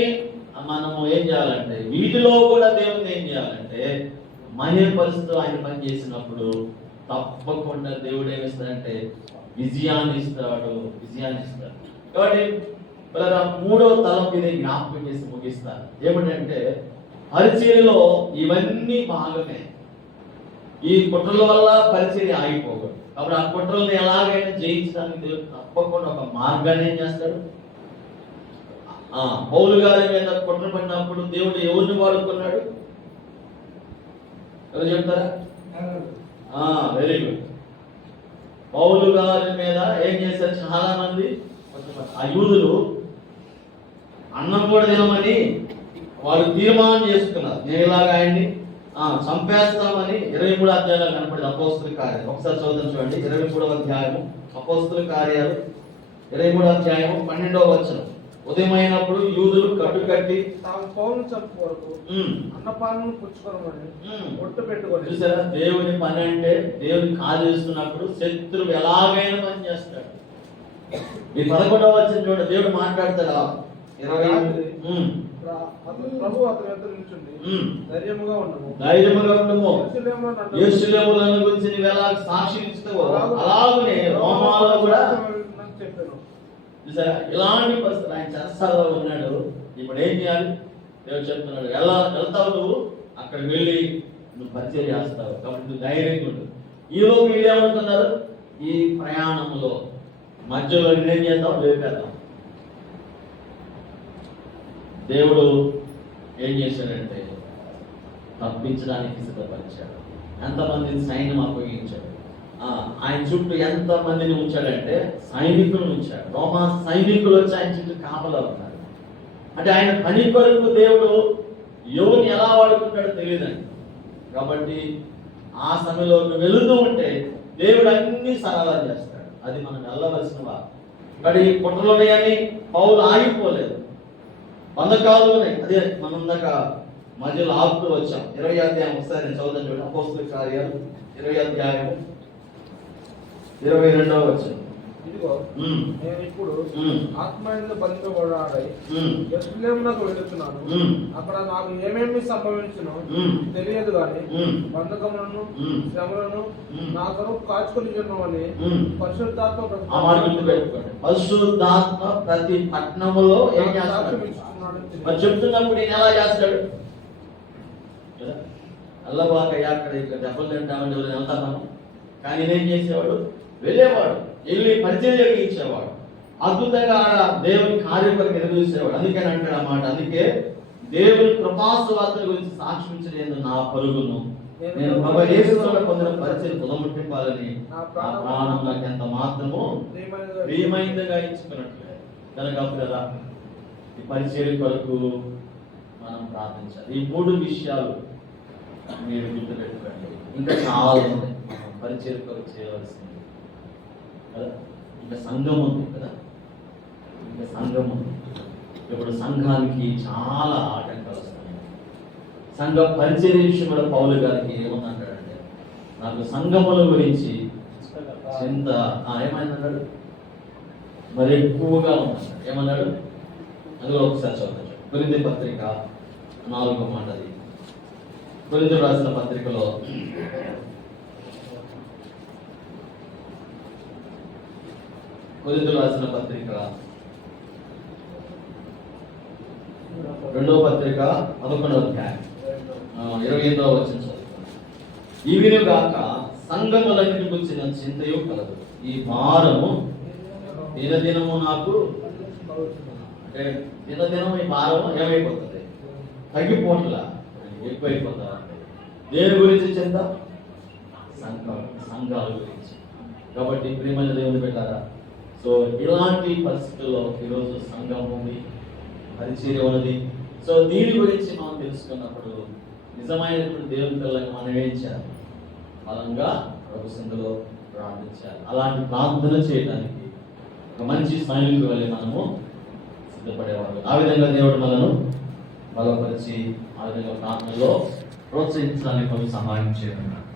మనము ఏం చేయాలంటే, వీటిలో కూడా దేవుని ఏం చేయాలంటే మహిమపరుస్తూ ఆయన పని చేసినప్పుడు తప్పకుండా దేవుడు ఏమిస్తాడంటే విజయాన్ని ఇస్తాడు, విజయాన్ని ఇస్తాడు. కాబట్టి మూడో తలం ఇది జ్ఞాపకం చేసి ముగిస్తారు. ఏమిటంటే పరిచర్యలో ఇవన్నీ భాగమే. ఈ కుట్రల వల్ల పరిచర్య ఆగిపోకూడదు. కాబట్టి ఆ కుట్రల్ని ఎలాగైనా జయించడానికి దేవుడు తప్పకుండా ఒక మార్గాన్ని ఏం చేస్తాడు. పౌలు గారి మీద కుట్ర పడినప్పుడు దేవుడు ఎవరిని వాడుకున్నాడు, ఎవరు చెప్తారా? Very good. పౌలు గారి మీద ఏం చేశారు చాలా మంది, ఆ యూదులు అన్నం కూడా తినమని వాళ్ళు తీర్మానం చేసుకున్నారు. నేను ఇలాగ ఆయన్ని చంపేస్తామని 23 అధ్యాయాలు కనపడింది అపోస్తుల కార్యాలు. ఒకసారి చదువుతాను చూడండి. 23వ అధ్యాయము అపోస్తుల కార్యాలు 23వ అధ్యాయము 12వ వచనం. ఉదయమైనప్పుడు యూదులు కట్టు కట్టి తాము పౌలును చంపు వరకు అన్నపాలను పుచ్చుకోమని ఒట్టు పెట్టుకొని. చూసారా, దేవుని పని అంటే దేవుని కాజేస్తున్నప్పుడు శత్రువు ఎలాగైనా పని చేస్తాడు. ఈ 11వ వచనం చూడండి, దేవుడు మాట్లాడతాడు. ప్రభు అతని ఎదురు నిల్చుండి ధైర్యముగా ఉండము, యెరూషలేమును గురించి నీవు ఎలా సాక్షి ఇస్తావో అలాగనే రోమాలో కూడా చెప్పాను. చూసారా, ఇలాంటి పరిస్థితులు ఆయన చెరసాలలో ఉన్నాడు. ఇప్పుడు ఏం చేయాలి? దేవుడు చెప్తున్నాడు, వెళ్తావు నువ్వు, అక్కడికి వెళ్ళి నువ్వు పరిచయం చేస్తావు. కాబట్టి నువ్వు ధైర్యంగా ఉండు. ఈలోపు వీళ్ళు ఏమంటున్నారు, ఈ ప్రయాణంలో మధ్యలో ఏం చేద్దాం, లేపేద్దాం. దేవుడు ఏం చేశాడంటే తప్పించడానికి సిద్ధపరిచాడు. ఎంతమందిని సైన్యం అప్పగించాడు. ఆయన చుట్టూ ఎంత మందిని ఉంచాడంటే సైనికులను ఉంచాడు. రోమా సైనికులు వచ్చి ఆయన చుట్టూ కాపలా ఉన్నారు. అంటే ఆయన పని కొరకు దేవుడు ఎవరిని ఎలా వాడుకుంటాడో తెలియదండి. కాబట్టి ఆ సమయంలో వెళుతూ ఉంటే దేవుడు అన్ని సరళం చేస్తాడు. అది మనం వెళ్ళవలసిన వారు. కానీ కుట్రలు ఉన్నాయని పౌలు ఆగిపోలేదు, బంధకాలు ఉన్నాయి. అదే మనం దాకా మధ్యలో ఆపుతూ వచ్చాం. 20వ అధ్యాయం ఒకసారి నేను చదువుతాను చూడండి. అపోస్తుల కార్యాలు 20వ అధ్యాయం 22వ వచనం. ఇదిగో ఉమ్, నేను ఇప్పుడు ఉమ్, ఆత్మయంలో బంధింపబడాడై ఉమ్, యెరూషలేమునకు వెళుతున్నాను. ఉమ్, అక్కడ నాకు ఏమేమి సంభవించునో ఉమ్, తెలియదు గాని ఉమ్, బంధకములను ఉమ్, శ్రమలను ఉమ్. నా కొరకు కాచుకొని అని ఉమ్. పరిశుద్ధాత్మ ఆ మాట గుర్తుపెట్టుకోండి. పరిశుద్ధాత్మ ప్రతి పట్టణములో ఏం చేస్తాడు? మరి చెప్తున్నప్పుడు ఈయన ఎలా చేస్తాడు కదా? అల్లబాకయ్య అక్కడ ఇక్కడ దెబ్బలు తింటామని వెళ్తాను, కానీ నేనేం చేసేవాడు? వెళ్ళేవాడు, వెళ్ళి పరిచయం జరిగించేవాడు, అద్భుతంగా దేవుని కార్యక్రమం ఎదురుసేవాడు. అందుకని అంటాడు అన్నమాట. అందుకే దేవుని కృపాసువార్తల గురించి సాక్షించలేదు నా పరుగును నేను ప్రభు యేసులో పొందిన పరిచయం పునముట్టింపాలని నా ప్రాణం నాకు ఎంత మాత్రము ప్రియమైనదిగా ఇచ్చుకున్నట్లే. కనుక కదా ఈ పరిచయం కొరకు మనం ప్రార్థించాలి. ఈ 3 విషయాలు మీరు గుర్తుపెట్టుకోండి. ఇంకా చాలా ఉన్నాయి మనం పరిచయం కొరకు చేయవలసింది కదా. ఇంకా సంఘం ఉంది కదా, ఇంకా సంఘం ఉంది. ఇప్పుడు సంఘానికి చాలా ఆటంకాలు వస్తున్నాయి. సంఘ పరిచయ విషయంలో పౌలు గారికి ఏమన్నాడంటే, నాకు సంఘముల గురించి చింత ఏమైందన్నాడు, మరి ఎక్కువగా ఉందన్నాడు. ఏమన్నాడు? అందులో ఒకసారి చదువుతాడు. కొరింథీ పత్రిక 4వ మాట. అది కొరింథీ రాసిన పత్రికలో కొరింథీ రాసిన పత్రిక 2వ పత్రిక 11వ అధ్యాయం 28వ వచనం చదువుతాను. ఈవిని గాక సంఘములన్నిటి గురించిన చింతయు కలదు. ఈ భారము దినదినము నాకు అంటే దినదినం ఈ భారము ఏమైపోతుంది? తగ్గిపోట్ల ఎక్కువైపోతా. దేని గురించి చింత? సంఘాల గురించి. కాబట్టి ప్రియమైన దేవుని పెట్టారా. సో ఇలాంటి పరిస్థితుల్లో ఈరోజు సంఘం ఉంది, పరిచర్య ఉన్నది. సో దీని గురించి మనం తెలుసుకున్నప్పుడు నిజమైనటువంటి దేవుని పిల్లలకు మనం ఏం చేయాలి? బలంగా ప్రభు సన్నిధిలో ప్రార్థించాలి. అలాంటి ప్రార్థన చేయడానికి ఒక మంచి సైనికుల వల్ల మనము సిద్ధపడేవాళ్ళు. ఆ విధంగా దేవుడు మనను బలపరిచి ఆ విధంగా ప్రార్థనలో ప్రోత్సహించడానికి మనం సహాయం చేయమన్నాడు.